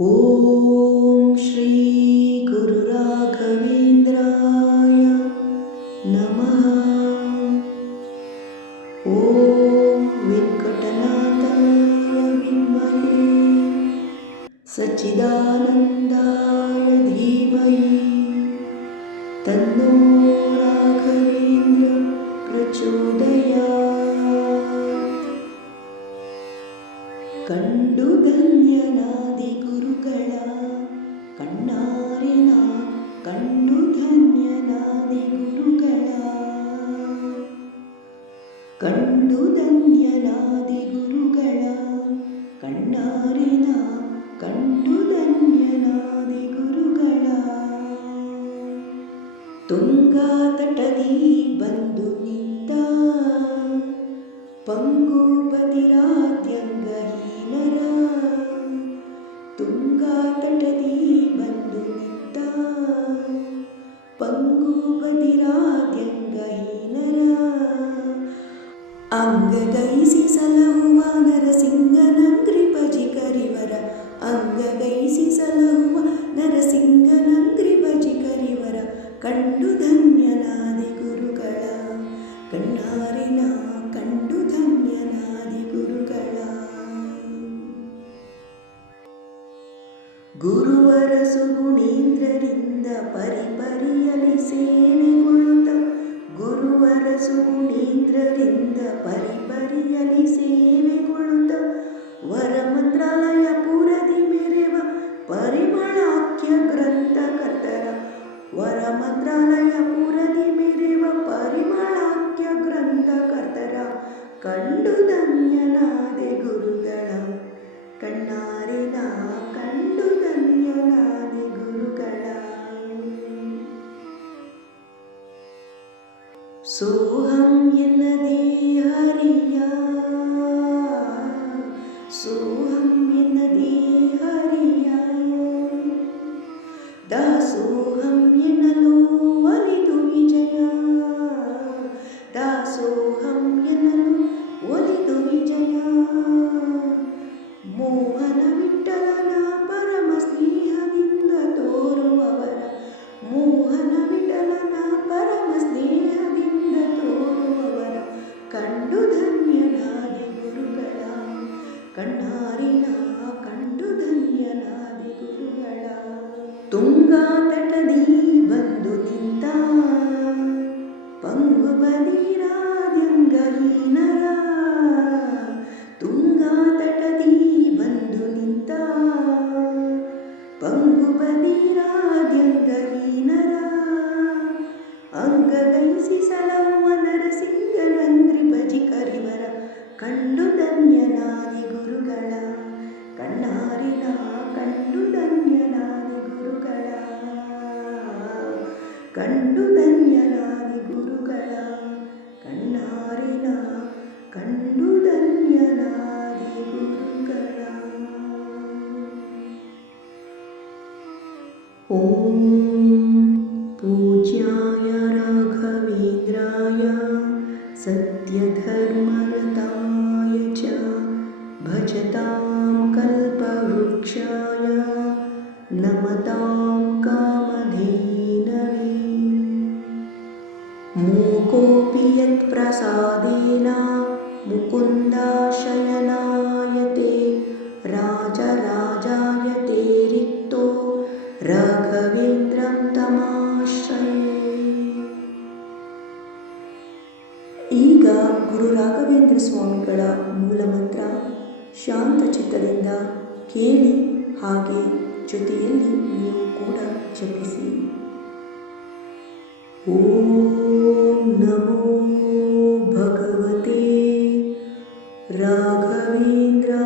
ॐ श्री गुरुराघवेन्द्राय नमः। ॐ वेङ्कटनाथाय विद्महे सच्चिदानन्दाय धीमहि तन्नो राघवेन्द्र प्रचोदयात् ಕಂಡು ಧನ್ಯನಾದಿ ಗುರುಗಳ, ಕಣ್ಣಾರಿನ ಕಂಡು ಧನ್ಯನಾದಿ ಗುರುಗಳ. ಕಂಡು ಧನ್ಯನಾದಿ ಗುರುಗಳ, ಕಣ್ಣಾರಿನ ಕಂಡು ಧನ್ಯನಾದಿ ಗುರುಗಳ. ತುಂಗಾ ತಟದಿ ಬಂದು ನಿಂತ पङ्गोपतिराद्यङ्गहीनरा ಸುಗುಣೇಂದ್ರರಿಂದ ಪರಿಪರಿಯಲಿ सोऽहं यन्नदी हरियायो दासोऽहं यन्नलो वलितु विजया दासोऽहं यन्नलो वलितु विजया मोहनविट्टलना परमस्नेहदिन्द तोरुववर मोहनविट्टलना परमस्नेह ಕಣ್ಣಾರಿನ ಕಂಡು ಧನ್ಯನಾದಿ ಗುರುಗಳ. ತುಂಗಾ ತಟದಿ ಬಂದು ನಿಂತ. ಪಂಗು ಬದಿರಾದ್ಯಂಗಹೀನರ ತುಂಗಾ ತಟದಿ ಬಂದು ನಿಂತ. ಪಂಗು ಬದಿರಾದ್ಯಂಗಹೀನರ ಸಲವ ಸಲಹುವ ನರಸಿಂಗನಂಗ್ರಿ ಭಜಿ ಕರಿವರ. ಕಂಡು नमतां कामधेनवे मूकोऽपि यत्प्रसादेन मुकुन्दाशयनायते राजराजायते रिक्तो ರಾಘವೇಂದ್ರಂ ತಮಾಶ್ರಯೇ ಈಗ ಗುರು ರಾಘವೇಂದ್ರ ಸ್ವಾಮಿಗಳ ಮೂಲಮಂತ್ರ ಶಾಂತ ಚಿತ್ತದಿಂದ ಕೇಳಿ ಹಾಗೆ ಜೊತೆಯಲ್ಲಿ ನೀವು ಕೂಡ ॐ नमो भगवते राघवीन्द्रय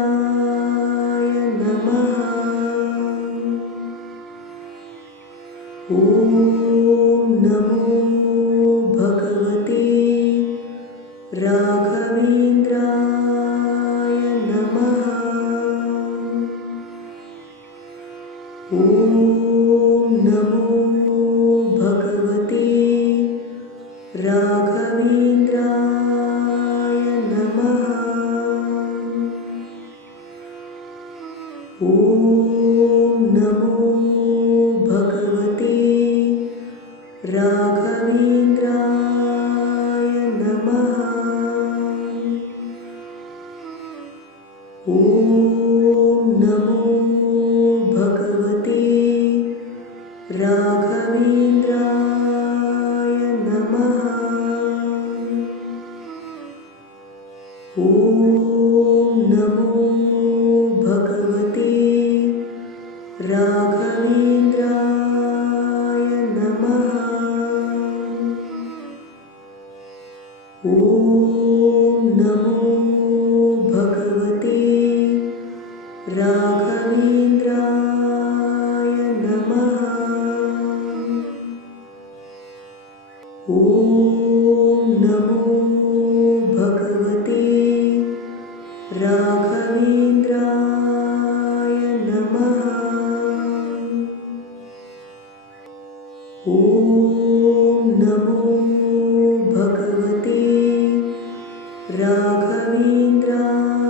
नमः ॐ नमो भगवते ॐ नमो भगवते राघवेन्द्राय नमः। ॐ नमो भगवते राघवेन्द्राय नमः। ॐ ॐ नमो भगवते राघवेन्द्राय नमः। ॐ नमो भगवते राघवेन्द्राय